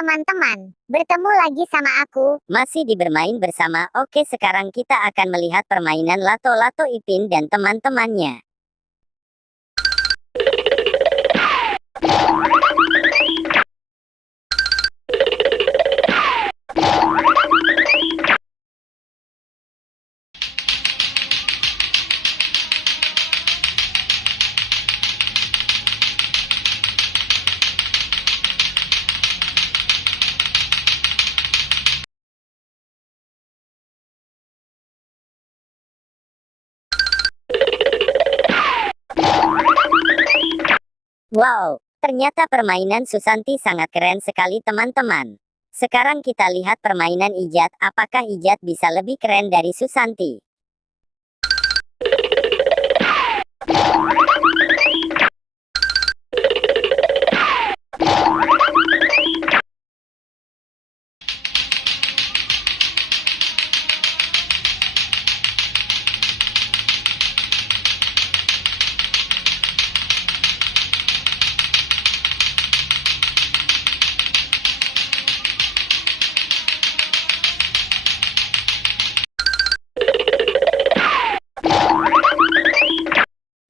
teman-teman, bertemu lagi sama aku. Masih di bermain bersama. Oke, sekarang kita akan melihat permainan Lato-Lato Ipin dan teman-temannya. Wow, ternyata permainan Susanti sangat keren sekali teman-teman. Sekarang kita lihat permainan Ijat, apakah Ijat bisa lebih keren dari Susanti?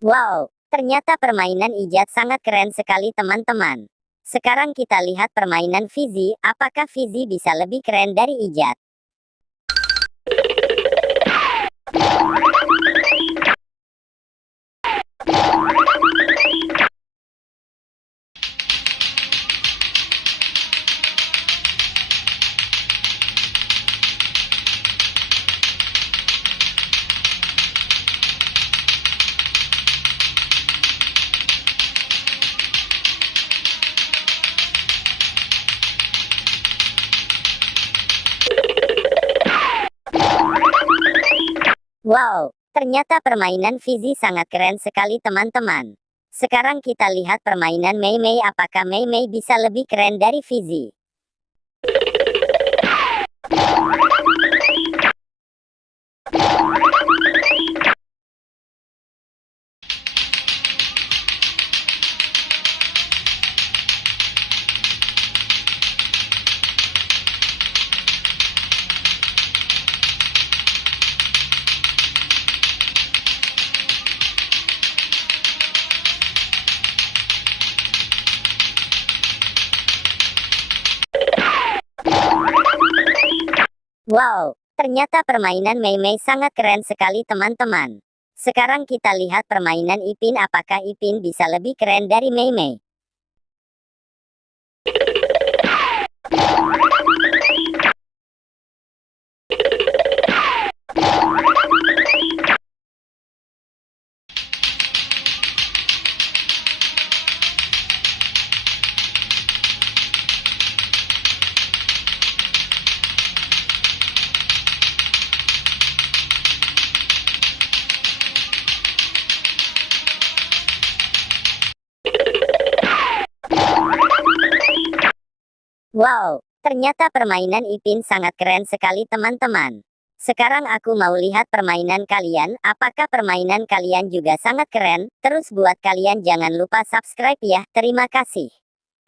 Wow, ternyata permainan Ijat sangat keren sekali teman-teman. Sekarang kita lihat permainan Fizi, apakah Fizi bisa lebih keren dari Ijat? Wow, ternyata permainan Fizi sangat keren sekali teman-teman. Sekarang kita lihat permainan Mei Mei, apakah Mei Mei bisa lebih keren dari Fizi? Wow, ternyata permainan Mei Mei sangat keren sekali teman-teman. Sekarang kita lihat permainan Ipin, apakah Ipin bisa lebih keren dari Mei Mei? Wow, ternyata permainan Ipin sangat keren sekali teman-teman. Sekarang aku mau lihat permainan kalian, apakah permainan kalian juga sangat keren? Terus buat kalian jangan lupa subscribe ya, terima kasih.